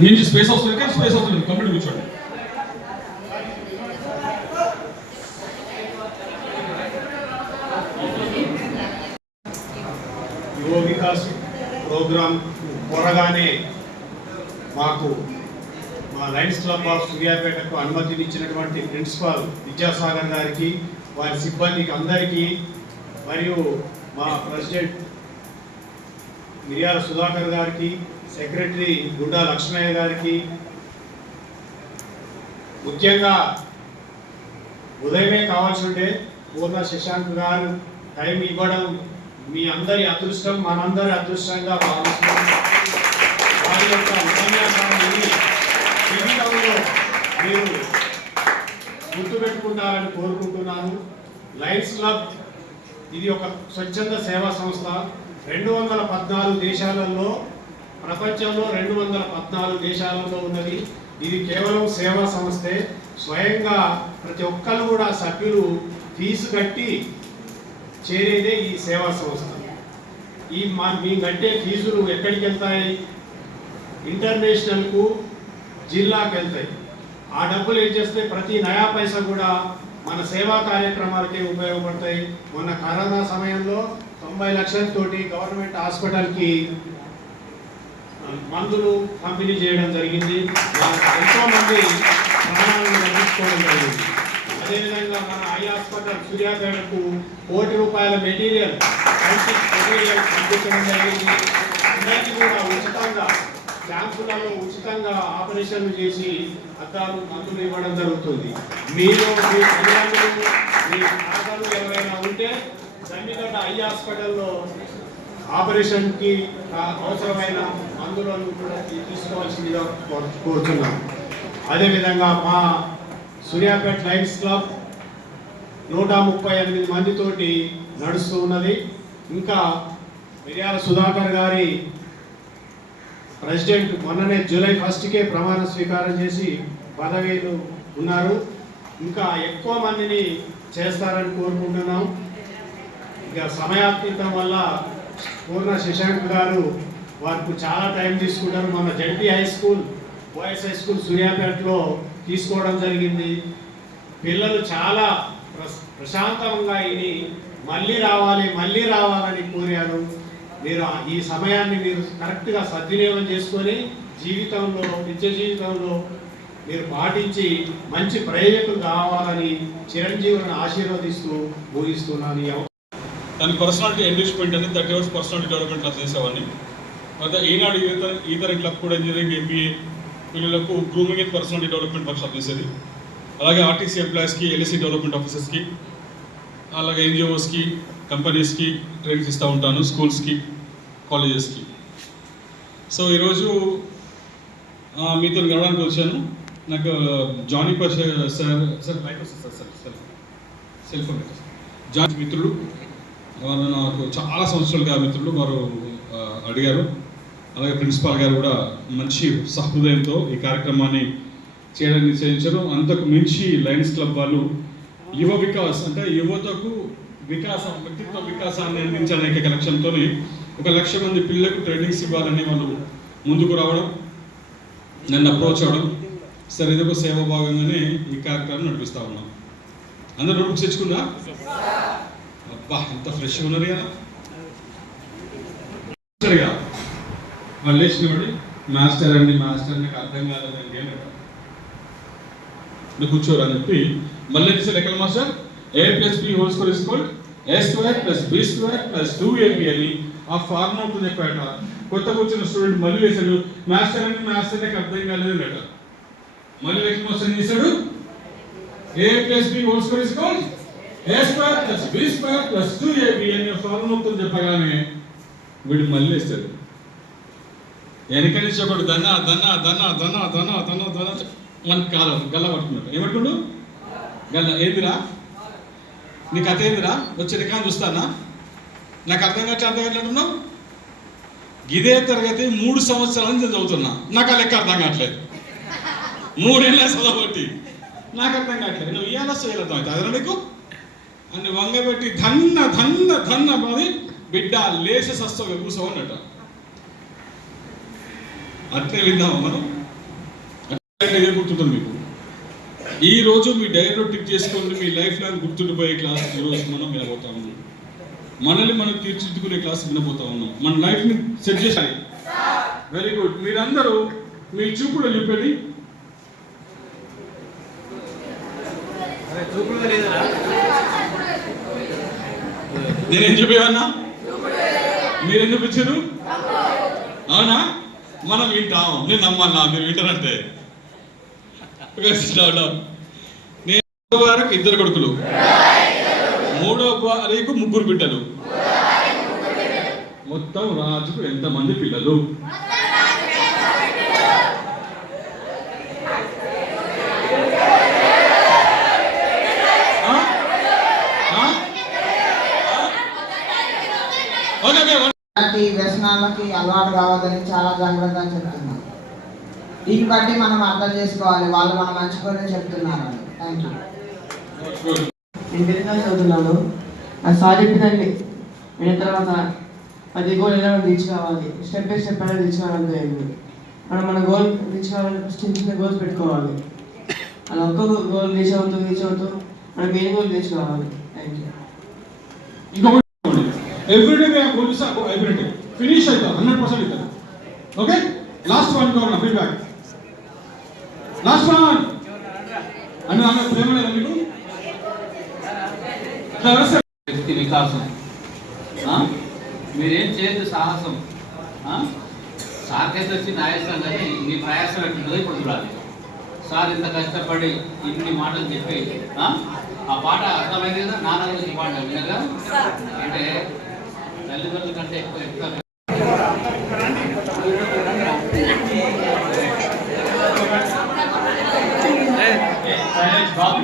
నుంచి స్పేస్ వస్తుంది కానీ స్పేస్ వస్తుంది కంప్లీట్ కూర్చోండి. యువ వికాస్ ప్రోగ్రాం త్వరగానే మాకు మా లయన్స్ క్లబ్ ఆఫ్ సూర్యాపేటకు అనుమతినిచ్చినటువంటి ప్రిన్సిపాల్ విద్యాసాగర్ గారికి వారి సిబ్బందికి అందరికీ మరియు మా ప్రెసిడెంట్ మిర్యాల సుధాకర్ గారికి సెక్రటరీ గుడ్డా లక్ష్మయ్య గారికి. ముఖ్యంగా ఉదయమే కావాల్సి ఉంటే పూర్ణ శశాంక్ గారు. టైం ఇవ్వడం మీ అందరి అదృష్టం మనందరి అదృష్టంగా భావిస్తున్నాం. వారి యొక్క ఉపన్యాసాన్ని జీవితంలో మీరు గుర్తుపెట్టుకుంటారని కోరుకుంటున్నాను. లైన్స్ క్లబ్ ఇది ఒక స్వచ్ఛంద సేవా సంస్థ. రెండు వందల పద్నాలుగు దేశాలలో ప్రపంచంలో రెండు వందల పద్నాలుగు దేశాలలో ఉన్నది. ఇది కేవలం సేవా సంస్థే. స్వయంగా ప్రతి ఒక్కరు కూడా సభ్యులు ఫీజు కట్టి చేరేదే ఈ సేవా సంస్థ. ఈ మా మీ కట్టే ఫీజులు ఎక్కడికి వెళ్తాయి ఇంటర్నేషనల్కు జిల్లాకు వెళ్తాయి ఆ డబ్బులు ఏం చేస్తే ప్రతి నయా పైసా కూడా మన సేవా కార్యక్రమాలకే ఉపయోగపడతాయి. మొన్న కరోనా సమయంలో తొంభై లక్షలతోటి గవర్నమెంట్ హాస్పిటల్కి మందులు పంపిణీ చేయడం జరిగింది. వాళ్ళకి ఎంతో మంది ప్రాణాలను రక్షించుకోవడం జరిగింది. అదేవిధంగా మన ఐ హాస్పిటల్ సూర్యాపేటకు కోటి రూపాయల మెటీరియల్ మెటీరియల్ పంపించడం జరిగింది. అందరికీ కూడా ఉచితంగా క్యాంపులలో ఉచితంగా ఆపరేషన్లు చేసి అద్దాలు మందులు ఇవ్వడం జరుగుతుంది. మీరు మీ తల్లిదండ్రులు మీ ఆటలు ఎవరైనా ఉంటే సన్నిగడ్డ ఐ హాస్పిటల్లో ఆపరేషన్కి అవసరమైన మందులను కూడా తీసుకోవాల్సిందిగా కోరుతున్నాం అదేవిధంగా మా సూర్యాపేట లైన్స్ క్లబ్ నూట ముప్పై ఎనిమిది మందితోటి నడుస్తూ ఉన్నది. ఇంకా మిర్యాల సుధాకర్ గారి ప్రెసిడెంట్ మొన్ననే జూలై ఫస్ట్కే ప్రమాణ స్వీకారం చేసి పదవీలు ఉన్నారు. ఇంకా ఎక్కువ మందిని చేస్తారని కోరుకుంటున్నాం. ఇక సమయాతీతం వల్ల పూర్ణ శశాంక్ గారు వారికి చాలా టైం తీసుకుంటారు. మన ZP high school boys high school సూర్యాపేటలో తీసుకోవడం జరిగింది. పిల్లలు చాలా ప్రశ్- ప్రశాంతంగా ఇది మళ్ళీ రావాలి మళ్ళీ రావాలని కోరారు. మీరు ఈ సమయాన్ని మీరు కరెక్ట్గా సద్వినియోగం చేసుకొని జీవితంలో నిత్య జీవితంలో మీరు పాటించి మంచి ప్రయోజకులు కావాలని చిరంజీవులను ఆశీర్వదిస్తూ ఊహిస్తున్నాను ఈ దాని పర్సనాలిటీ ఎన్రిచ్మెంట్ అని thirty hours personality development class చేసేవాడిని. తర్వాత ఈనాడు ఈత ఈతర క్లబ్ కూడా ఇంజనీరింగ్ ఎంబీఏ పిల్లలకు grooming and personality development workshop చేసేది. అలాగే ఆర్టీసీ ఎంప్లాయీస్కి ఎల్ఎస్సీ డెవలప్మెంట్ ఆఫీసర్స్కి అలాగే ఎన్జిఓస్కి కంపెనీస్కి ట్రైనింగ్స్ ఇస్తూ ఉంటాను స్కూల్స్కి కాలేజెస్కి సో ఈరోజు మీతో గడవడానికి వచ్చాను. నాకు జానీ పర్ సార్ సార్ మైక్ వస్తుంది sir sir sir cell phone Johnny మిత్రులు వారు నాకు చాలా సంవత్సరాలుగా మిత్రులు వారు అడిగారు. అలాగే ప్రిన్సిపాల్ గారు కూడా మంచి సహృదయంతో ఈ కార్యక్రమాన్ని చేయడానికి నిశ్చయించారు అంతకు మించి లయన్స్ క్లబ్ వాళ్ళు యువ వికాస్ అంటే యువతకు వికాసం వ్యక్తిత్వ వికాసాన్ని అందించడానికి ఒక లక్ష్యంతో ఒక లక్ష మంది పిల్లలకు ట్రైనింగ్స్ ఇవ్వాలని వాళ్ళు ముందుకు రావడం నన్ను అప్రోచ్ అవ్వడం. సరే ఇదొక సేవ భాగంగానే ఈ కార్యక్రమం నడిపిస్తా ఉన్నాం. అందరూ నోట్బుక్స్ తెచ్చుకున్నా అబ్బా ఎంత ఫ్రెష్గా ఉన్నారు కదా సరిగా వాళ్ళు లేచినవాడి మాస్టర్ అండి మాస్టర్ నాకు అర్థం కాలేదండి అని నువ్వు కూర్చోరు అని చెప్పి మళ్ళీ తీసారు ఎక్కడ master? A plus B whole square is equal A square plus B square plus two AB అని ఆ ఫార్మ్ అవుతుంది చెప్పాట కొత్త వచ్చిన స్టూడెంట్ మళ్ళీ వేశాడు. మాస్టర్ అండి మాస్టర్ నాకు అర్థం కాలేదు అన్నట మళ్ళీ ఎక్కడ మాస్టర్ చేశాడు? A plus B whole square is equal A square plus B square plus two AB అని ఫార్ములా చెప్పగానే వీడు మళ్ళీ వేస్తాడు. వెనక నుంచి ఒకడు ధన ధన ధన ధన ధన ధన ధన మన కాలం గల్ల పట్టుకున్నాడు. ఏమనుకుండు గల్ల. ఏదిరా? నీ కథ ఏందిరా? వచ్చే రికాన్ చూస్తానా? నాకు అర్థం కావట్లే అర్థం కావట్లేదున్నావు ఇదే తరగతి మూడు సంవత్సరాల నుంచి నేను చదువుతున్నా. నాకు ఆ లెక్క అర్థం కావట్లేదు. మూడేళ్ళ చదవబట్టి. నాకు అర్థం కావట్లేదు. నువ్వు ఇవాళ చేయలేదు అర్థం అవుతుంది అదే నీకు? అని వంగబెట్టి ధన్న ధన్న ధన్న మాది బిడ్డ లేచి సస్త సస్తగా అన్నట. అట్లే విందామా మనం. అట్లే గుర్తుంటుంది మీకు? ఈ రోజు మీ డైరీలో టిక్ చేసుకోండి మీ లైఫ్ లాంగ్ గుర్తుండిపోయే క్లాస్ ఈ రోజు మనం వినబోతా ఉన్నాం. మనల్ని మనం తీర్చిదిద్దుకునే క్లాస్ వినబోతా ఉన్నాం. మన లైఫ్ని సెట్ చేసాయి వెరీ గుడ్ మీరందరూ మీ చూపుడు. చూపండి నేనేం చెప్పేవన్నా మీరు ఎందుకు వచ్చారు? అవునా? మనం వింటాం. నేను నమ్మన్నా? మీరు వింటారంటే. నేను వారికి ఇద్దరు కొడుకులు. మూడో వారికి ముగ్గురు బిడ్డలు. మొత్తం రాజుకు ఎంతమంది పిల్లలు ఆ? ఆ? ఓకే ఓకే ఇలాంటి వ్యసనాలకి అలవాటు కావద్దని చాలా జాగ్రత్తగా చెప్తున్నాను దీన్ని బట్టి మనం అర్థం చేసుకోవాలి. వాళ్ళు మన మంచి కోరే చెప్తున్నారు. థ్యాంక్ యూ నేను తెలుగుగా చదువుతున్నాను అది సార్ విన్న తర్వాత పది గోల్ ఎలా రీచ్ కావాలి స్టెప్ బై స్టెప్ ఎలా రీచ్ మనం మన గోల్ రీచ్ ఫస్ట్ చిన్న చిన్న గోల్స్ పెట్టుకోవాలి. అలా ఒక్కొక్క గోల్ రీచ్ అవుతూ రీచ్ అవుతూ మనం main goal reach thank you everyday మే పోలీస్ ఎవ్రీడే ఫినిష్ అవుతా హండ్రెడ్ పర్సెంట్ అవుతుంది ఓకే లాస్ట్ వన్ కావాలి ఫీడ్బ్యాక్ లాస్ట్ వన్ అని ఆమె ప్రేమ లేదా మీకు వ్యక్తి వికాసం. ఆ? మీరేం చేయదు సాహసం. ఆ? సార్కైతే వచ్చి న్యాయస్థానం కానీ మీ ప్రయాసం ఎట్లుంటుందో ఇప్పుడు చూడాలి. సార్ ఇంత కష్టపడి ఇన్ని మాటలు చెప్పి ఆ? ఆ పాట అర్థమైంది కదా? నాన్న పాట అంటే తల్లిదండ్రుల కంటే ఎక్కువ ఎక్కువ బాబు